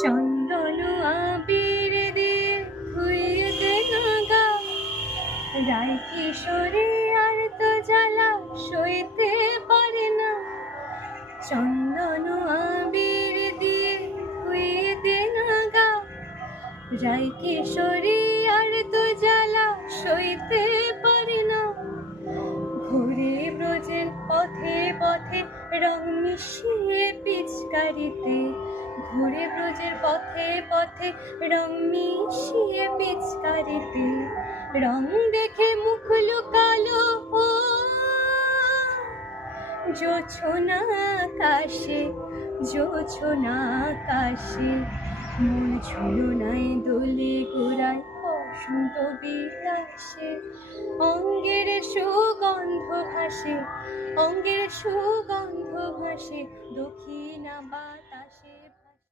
চন্দন আবির দিয়ে ধুইয়ে দে গা, রায় কিশোরী আর তো জ্বালা সইতে পারে না। চন্দন আবির দিয়ে ধুইয়ে দে গা, রায় কিশোরী আর তো জ্বালা সইতে পারে না। ঘুরে ব্রজের পথে পথে রং মিশিয়ে পিচকারিতে, ঘুরে ব্রজের পথে পথে রং মিশিয়ে পিচকারিতে, রং দেখে মুখ লুকালো ও জোছনা আকাশে, জোছনা আকাশে। মন ঝুলনায় দোলে গোড়ায় বসন্ত বিলাসে, অঙ্গের সুগন্ধ ভাসে, অঙ্গের সুগন্ধ ভাসে দক্ষিণা বা